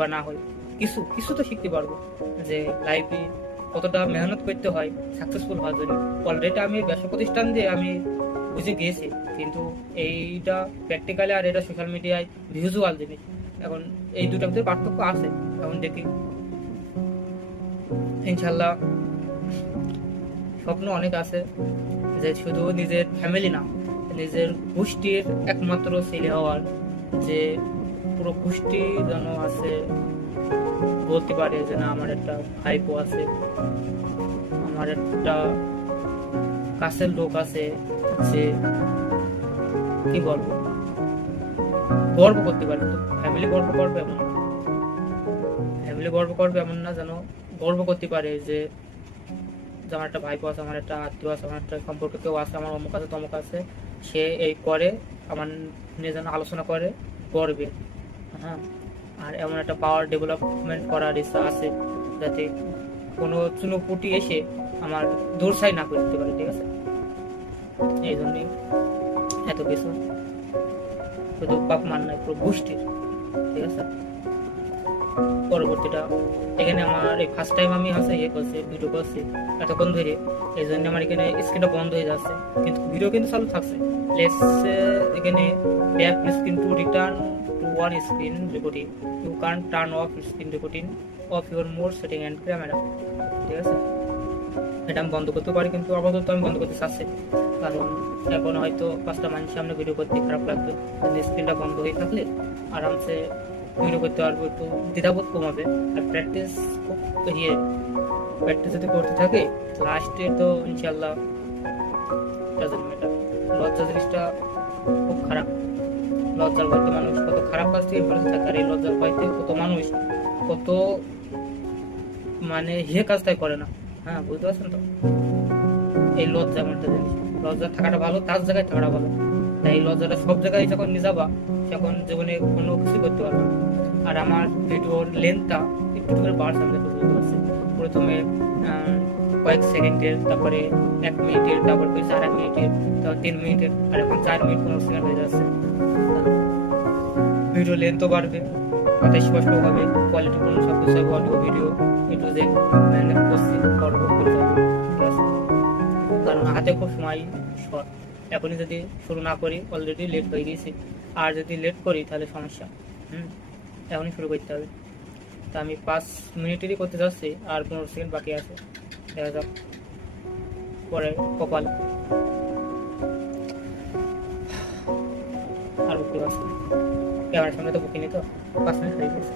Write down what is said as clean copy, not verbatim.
বা না হয়, কিছু কিছু তো শিখতে পারবো যে লাইফে কতটা মেহনত করতে হয় সাকসেসফুল হওয়ার জন্য। অলরেডি আমি ব্যবসা প্রতিষ্ঠান দিয়ে আমি বুঝে গিয়েছি, কিন্তু এইটা প্র্যাকটিক্যালি আর এটা সোশ্যাল মিডিয়ায় ভিজুয়াল জিনিস। এখন এই দুটার মধ্যে পার্থক্য আছে। এখন দেখি ইনশাল্লাহ স্বপ্ন অনেক আছে, যে শুধু নিজের ফ্যামিলি না, নিজের গোষ্ঠীর একমাত্র ছেলে হওয়ার, যে পুরো গোষ্ঠী যেন আছে, বলতে পারে যে না আমার একটা ভাইপো আছে, আমার একটা কাছের লোক আছে, যে কি বলবো, গর্ব করতে পারে। তো ফ্যামিলি গর্ব করবে এমন না, ফ্যামিলি গর্ব করবে এমন না, যেন গর্ব করতে পারে যে যে আমার একটা ভাইপো আছে, আমার একটা আত্মীয় আছে, আমার একটা সম্পর্কে কেউ আছে, আমার অমুক আছে তমুক আছে, সে এই করে, আমার নিয়ে যেন আলোচনা করে গর্বে। হ্যাঁ, আর এমন একটা পাওয়ার ডেভেলপমেন্ট করার ইচ্ছা আছে, যাতে কোনো চুনোপুটি এসে আমার দোরসাই না করে দিতে পারে। ঠিক আছে, এই জন্যই এত কিছু, শুধু বাপ মান নয়, পুরো গোষ্ঠীর। ঠিক আছে, পরবর্তীটা এখানে আমার এই ফার্স্ট টাইম আমি আছে করছি, ভিডিও করছি এতক্ষণ ধরে, এই জন্য আমার এখানে স্ক্রিনটা বন্ধ হয়ে যাচ্ছে, কিন্তু ভিডিও কিন্তু চালু থাকছে। লেটস এখানে tap screen to return to one screen recording, you can turn off screen recording of your mode setting and camera. ঠিক আছে, এটা আমি বন্ধ করতে পারি, কিন্তু আপাতত আমি বন্ধ করতে চাচ্ছি, কারণ এখন হয়তো 5টা মানুষের সামনে ভিডিও করতে খারাপ লাগবে। স্ক্রিনটা বন্ধ হয়ে থাকলে আরামসে ভিডিও করতে পারবো, একটু দ্বিধাবোধ কমাবে। আর প্র্যাকটিস প্র্যাকটিস যদি করতে থাকে, লাস্টে তো ইনশাল্লাহ লজ্জা জিনিসটা খুব খারাপ। লজ্জার ভয়তে মানুষ কত খারাপ কাজ থেকে বেঁচে থাকে, আর এই লজ্জার ভয়তে কত মানুষ কত মানে কাজটাই করে না। হ্যাঁ, বুঝতে পারছেন তো? এই লজ্জা এমন একটা জিনিস, লজ্জা থাকাটা ভালো, তার জায়গায় থাকাটা ভালো। তাই এই লজ্জাটা সব জায়গায় যখন নিয়ে যাবা, তখন জীবনে কোনো কিছু করতে পারবে। আর আমার ভিডিওর লেন্থটা একটু করে বাড়ছে, আমি যত বুঝতে পারছি। প্রথমে কয়েক সেকেন্ডের, তারপরে 1 মিনিটের, তারপর 4 মিনিটের, তারপর 3 মিনিটের, আর এখন 4 মিনিট 15 সেকেন্ড হয়ে যাচ্ছে। ভিডিও লেন্থও বাড়বে, কথা স্পষ্ট হবে, কোয়ালিটিপূর্ণ সব কিছু হবে, অডিও ভিডিও একটু যে ম্যানেজ করছি করবো করে যাবো। ঠিক আছে, কারণ হাতে খুব সময় শর্ট। এখনই যদি শুরু না করি, অলরেডি লেট হয়ে গেছি, আর যদি লেট করি তাহলে সমস্যা। এখনই শুরু করতে হবে। তা আমি 5 মিনিটেরই করতে যাচ্ছি, আর 15 সেকেন্ড বাকি আছে, দেখা যাক পরে কপাল। আর বুঝতে পারছি ক্যামেরার সামনে তো বুকিনি, তো 5 মিনিট হয়ে গেছে।